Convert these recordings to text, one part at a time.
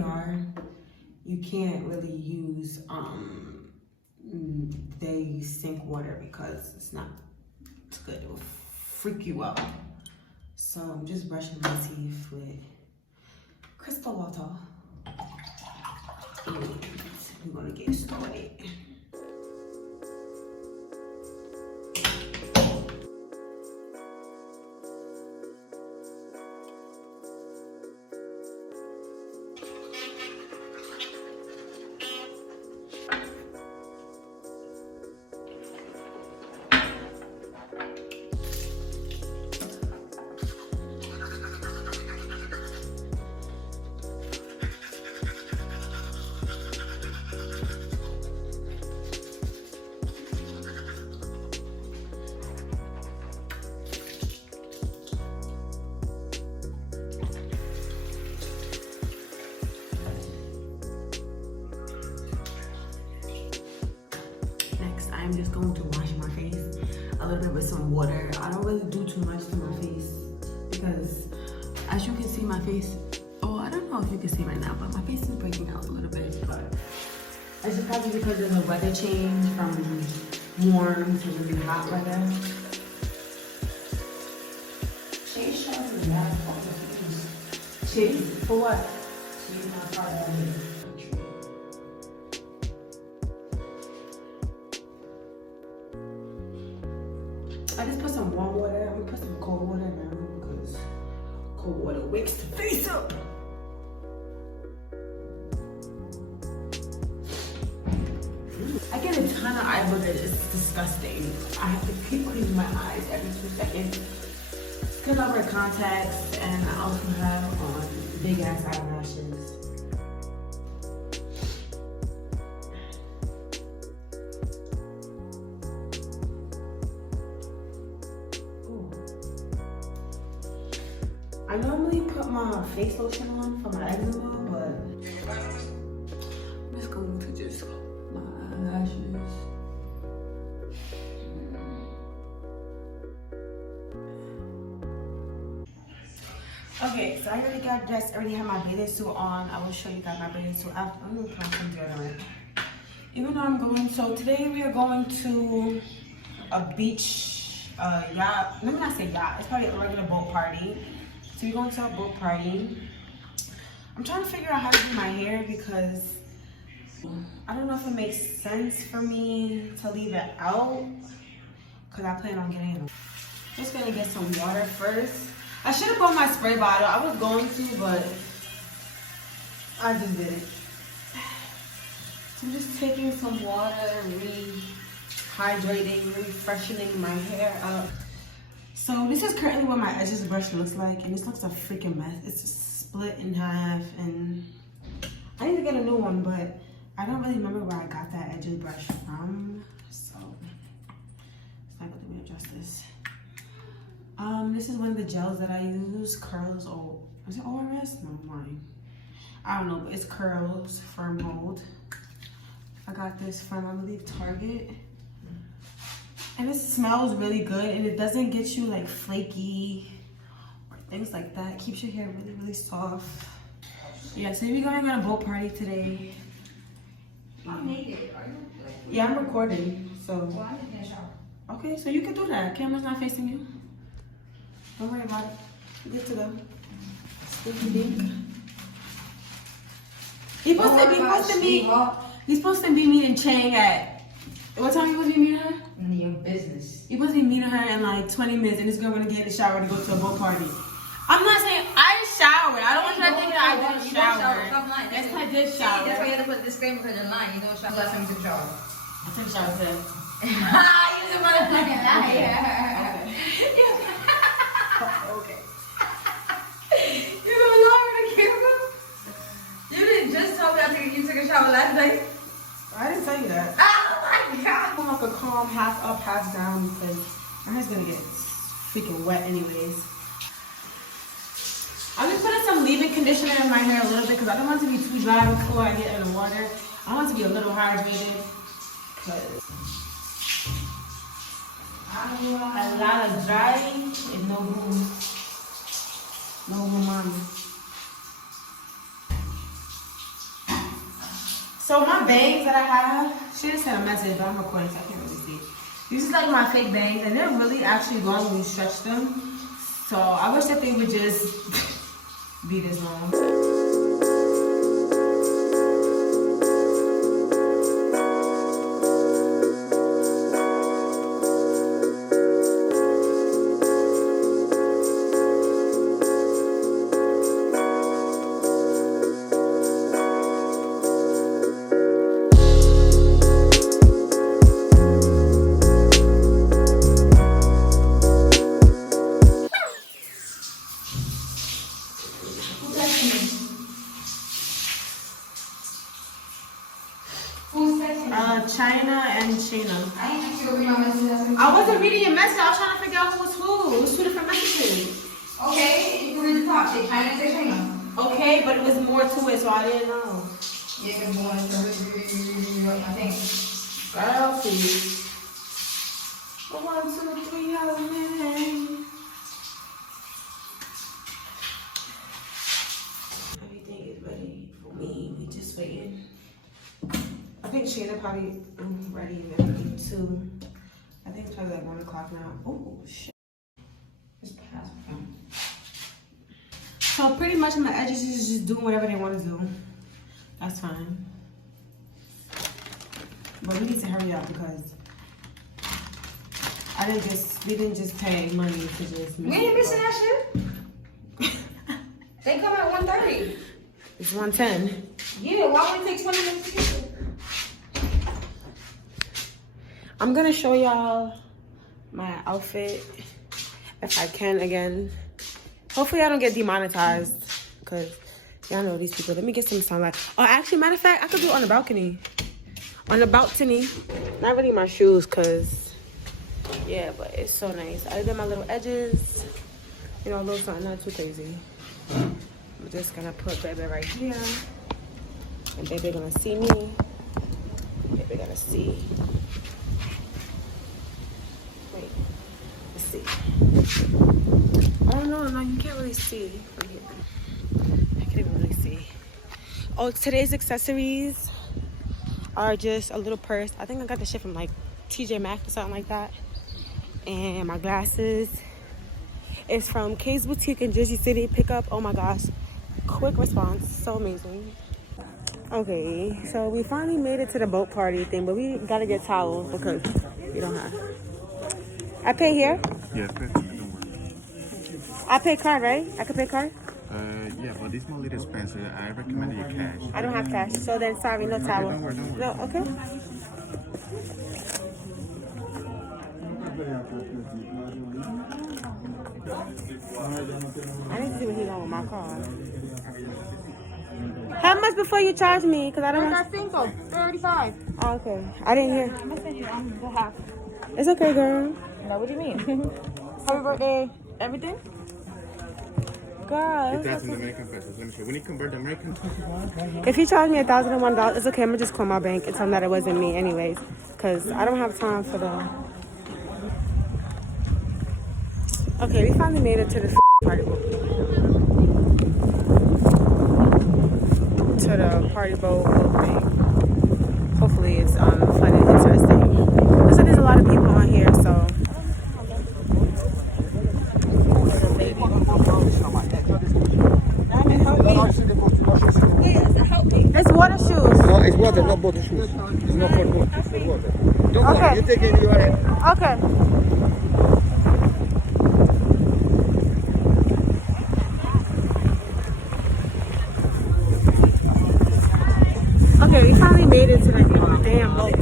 PR, you can't really use they sink water because it's good. It will freak you out. So I'm just brushing my teeth with crystal water. And we're gonna get started. I'm just going to wash my face a little bit with some water. I don't really do too much to my face because as you can see my face, I don't know if you can see right now, but my face is breaking out a little bit, but it's probably because of the weather change from warm to really hot weather. She's showing me that. She? For what? She's not part of it. I just put some warm water. I'm gonna put some cold water now because cold water wakes the face up. I get a ton of eye boogers. It's disgusting. I have to keep cleaning my eyes every 2 seconds because I wear contacts and I also have on big ass eyelashes. I normally put my face lotion on for my eczema, but I'm just going to just my eyelashes. Okay, so I already got dressed. I already have my bathing suit on. I will show you guys my bathing suit. I'm gonna put on some deodorant. Even though so today we are going to a beach yacht. Let me not say yacht. It's probably a regular boat party. So we're going to a boat party. I'm trying to figure out how to do my hair because I don't know if it makes sense for me to leave it out because I plan on getting it. Just gonna get some water first. I should have bought my spray bottle. I was going to, but I just didn't. So I'm just taking some water, rehydrating, refreshening my hair up. So this is currently what my edges brush looks like, and this looks a freaking mess. It's split in half, and I need to get a new one, but I don't really remember where I got that edges brush from, so it's not gonna let me adjust this. This is one of the gels that I use, Curls, is it ORS? No, mine. I don't know, but it's Curls Firm Hold. I got this from, I believe, Target. And it smells really good, and it doesn't get you like flaky or things like that. It keeps your hair really, really soft. Yeah, so we're going on a boat party today. Yeah, I'm recording, so. Well, I'm in the shower. Okay, so you can do that. Camera's not facing you. Don't worry about it. You're good to go. Stinky dink. He's supposed to be meeting Chang at, what time you supposed to be meeting her? None of your business. You supposed to be meeting her in like 20 minutes and this girl gonna get in the shower to go to a boat party. I'm not saying I showered. I don't want you to think that I didn't shower. Yes, I did shower. That's why you have to put a disclaimer because in line. You don't shower. Last time you took a shower. I took a shower today. You're the motherfucking liar. Okay. You don't lie with the camera? You didn't just tell me you took a shower last night? I didn't tell you that. Oh my god. I'm like a calm half up, half down because my hair's gonna get freaking wet anyways. I'm just putting some leave-in conditioner in my hair a little bit because I don't want it to be too dry before I get in the water. I want it to be a little hydrated because a lot of dry is no room. No room on me. So my bangs that I have, she just sent a message, but I'm recording, so I can't really see. These is like my fake bangs, and they're really actually long when you stretch them. So I wish that they would just be this long. China and Shayna. I ain't actually gonna read my messages. I wasn't reading your message. I was trying to figure out who was who. It was 2 different messages. Okay, you can read the top. Say China and say Shayna. Okay, but it was more to it, so I didn't know. Yeah, good boy. I think. Girl, please. 1, 2, 3, how many? Everything is ready for me. We just waiting. I think Shayna probably ready and everything too. I think it's probably like 1 o'clock now. Oh shit. Just pass. So pretty much my edges is just doing whatever they want to do. That's fine. But we need to hurry up because we didn't just pay money to just We ain't missing that shit. They come at 1:30. It's 1:10. Yeah, why would it take 20 minutes to get there? I'm gonna show y'all my outfit if I can again. Hopefully I don't get demonetized because y'all know these people. Let me get some sunlight. Oh, actually, matter of fact, I could do it on the balcony. On the balcony. Not really my shoes because, yeah, but it's so nice. I did my little edges. You know, a little something, not too crazy. I'm just gonna put baby right here. And baby gonna see me. Baby gonna see. Wait, let's see. I don't know, no, you can't really see from here. I can't even really see. Oh, today's accessories are just a little purse. I think I got the shit from like TJ Maxx or something like that. And my glasses is from K's Boutique in Jersey City. Pickup, oh my gosh. Quick response, so amazing. Okay, so we finally made it to the boat party thing, but we gotta get towels because we don't have. I pay here? Yeah, don't worry. I pay card, right? I could pay card? Yeah, but this one a little expensive. I recommend you cash. I don't have cash, so then sorry, no towel. Don't worry. No, okay. I need to see what he's on with my card. How much before you charge me? Because I don't have... I think so. 35. Oh, okay. I didn't hear. I'm gonna send you the half. It's okay, girl. No, what do you mean? Happy birthday. Everything? Girl. It's in American pesos. Let me show you. When you convert the American If you charge me $1,001, it's okay. I'm gonna just call my bank and tell them that it wasn't me anyways. Because I don't have time for the... Okay, we finally made it to the party boat. To the party boat thing. Hopefully it's fun and interesting. Looks like there's a lot of people on here, so... It's water shoes. No, it's water, not boat shoes. It's not for boat, it's for water. Don't worry, you take it in your hand. Okay. Okay, we finally made it to the damn boat.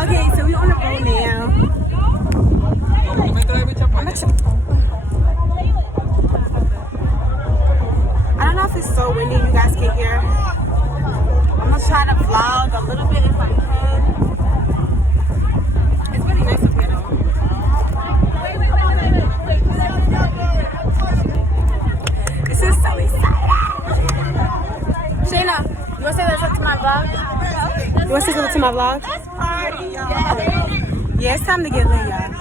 Okay, so we on the boat now. I don't know if it's so windy, you guys can hear. I'm gonna try to vlog a little bit if I can. It's really nice up here though. This is so exciting. Shayna, you wanna say there's a You want to say something to my vlog? Yeah, it's time to get lit, y'all.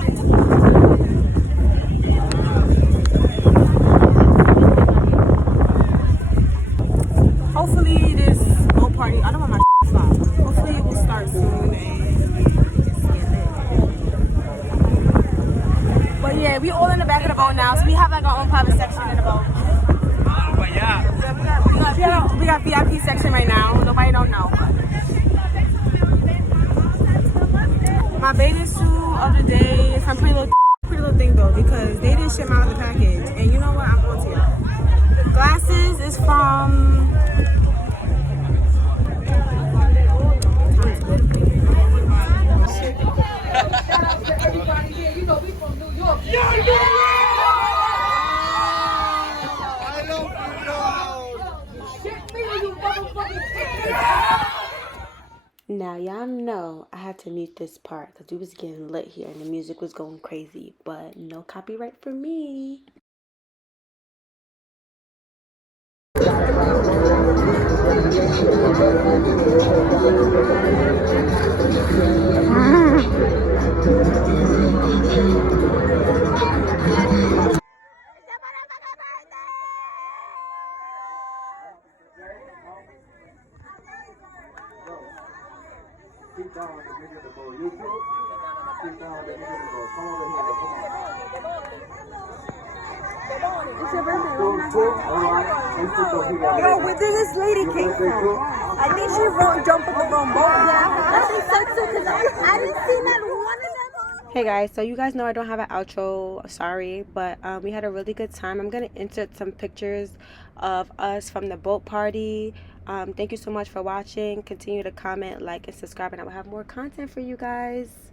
Hopefully this boat party, I don't want my stop. Hopefully it will start soon and just get lit. But yeah, we all in the back of the boat now, so we have like our own private section in the boat. We got VIP section right now. Nobody don't know. My bathing suit of the day is from pretty little thing though, because they didn't ship out the package. And you know what? I'm going to you. Glasses is from Now y'all know I had to mute this part because we was getting lit here and the music was going crazy, but no copyright for me. Sit down and make it go. You too? Sit down and make it go. Come over here. Come on. It's your birthday. Yo, where did this lady came from? I think she wrote jump on the wrong boat. That's insensitive because I didn't see not one of them. Hey guys, so you guys know I don't have an outro, sorry, but we had a really good time. I'm gonna insert some pictures of us from the boat party. Thank you so much for watching. Continue to comment, like, and subscribe, and I will have more content for you guys.